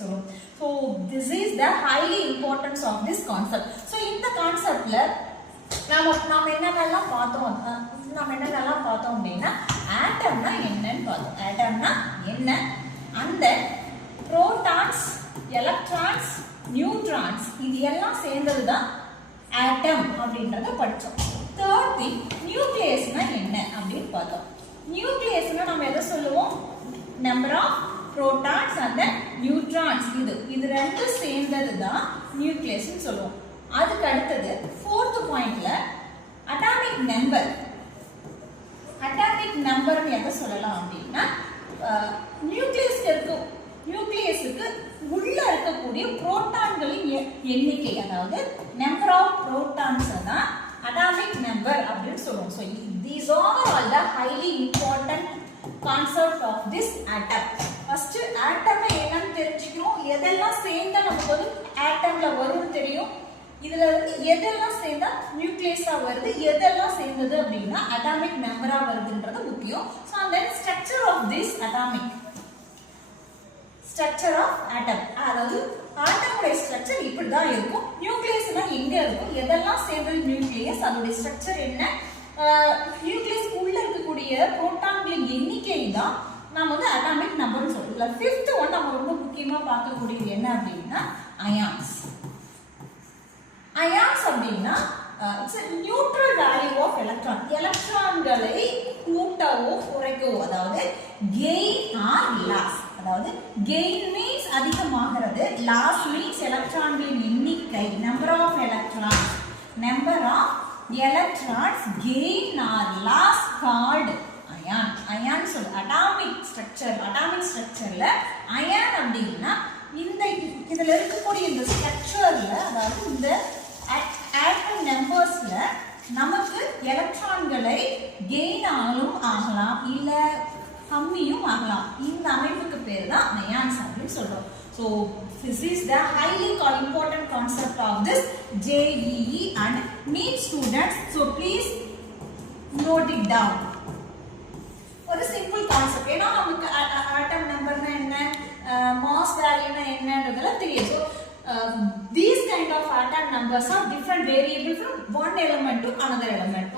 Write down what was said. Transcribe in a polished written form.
சொல்லி சொல்றோம். So this is the highly importance of this concept. So இந்த கான்செப்ட்ல நாம என்னென்னலாம் பார்த்தோம் அப்படின்னா ஆட்டம்னா என்னன்னு பார்த்தோம். ஆட்டம்னா என்ன, அந்த புரோட்டான்ஸ், எலக்ட்ரான்ஸ், நியூட்ரான்ஸ் இது எல்லாம் சேர்ந்தது தான் ஆட்டம் அப்படின்றத படிச்சோம். தேர்ட் திங், நியூக்ளியஸ்னா என்ன அப்படின்னு பார்த்தோம். நியூக்ளியஸ்னா நம்ம எதை சொல்லுவோம்? Number of protons and neutrons இது ரெண்டும் சேர்ந்தது தான் நியூக்ளியஸ்னு சொல்லுவோம். அதுக்கு அடுத்தது ஃபோர்த் பாயிண்ட்ல அட்டாமிக் நம்பர்னு எதை சொல்லலாம் அப்படின்னா நியூக்ளியஸுக்கு உள்ள இருக்கக்கூடிய புரோட்டான்களின் எண்ணிக்கை, அதாவது நம்பர் ஆஃப் புரோட்டான்ஸ் தான் அட்டாமிக் நம்பர் அப்படின்னு சொல்லுவோம். So these are all the highly important concept of this atom. First atom என்னன்னு தெரிஞ்சுக்கணும். எதெல்லாம் சேர்ந்தா நமக்கு வந்து ஆட்டம்ல வரும்னு தெரியும். இதுல வந்து எதெல்லாம் சேர்ந்தா நியூக்ளியஸா வருது, எதெல்லாம் சேர்ந்தது அப்படின்னா அட்டாமிக் நம்பரா வருதுன்றது முக்கியம். ஸோ அந்த structure of this structure of atom, அதாவது ஆட்டமுடைய ஸ்ட்ரக்சர் இப்படிதான் இருக்கும். நியூக்ளியஸ்னா எங்க இருக்கும், எதெல்லாம் சேர்ந்தது நியூக்ளியஸ், அதோடைய ஸ்ட்ரக்சர் என்ன, நியூக்ளியஸ் உள்ள இருக்கக்கூடிய புரோட்டான்களின் எண்ணிக்கை தான் நாம வந்து அட்டாமிக் நம்பர்னு சொல்றோம். ஃபிஃப்த் ஒன் நம்ம ரொம்ப முக்கியமா பார்க்கக்கூடியது என்ன அப்படின்னா அயான்ஸ். அயான்ஸ் அப்படின்னா it's a neutral value of electron. எலக்ட்ரான்களை கூட்டவோ குறைக்கவோ, அதாவது gain or loss. அதாவது gain means அதிகமாகிறது, loss means எலக்ட்ரான்களின் எண்ணிக்கை, number of electrons gain or loss called ion. ion சொல் atomic structureல ion அப்படின்னா இந்த இதுல இருக்கக்கூடிய இந்த ஸ்ட்ரக்சர்ல, அதாவது இந்த ஆட்டம் நம்பர்ஸ்ல நமக்கு எலக்ட்ரான்களை கெயின் ஆகலாம் இல்ல கம்மியும் ஆகலாம். இந்த அமைப்புக்கு பேர் தான் அயான்ஸ் அப்படின்னு சொல்றோம். So this is the highly important concept of this JEE and NEET students. So please note it down. ஒரு சிம்பிள் கான்செப்ட். ஏன்னா நமக்கு ஆட்டம் நம்பர்னா என்ன, மாஸ் வேல்யூனா என்னன்றதெல்லாம் தெரியும். So these kind of atom numbers are different variable from one element to another element.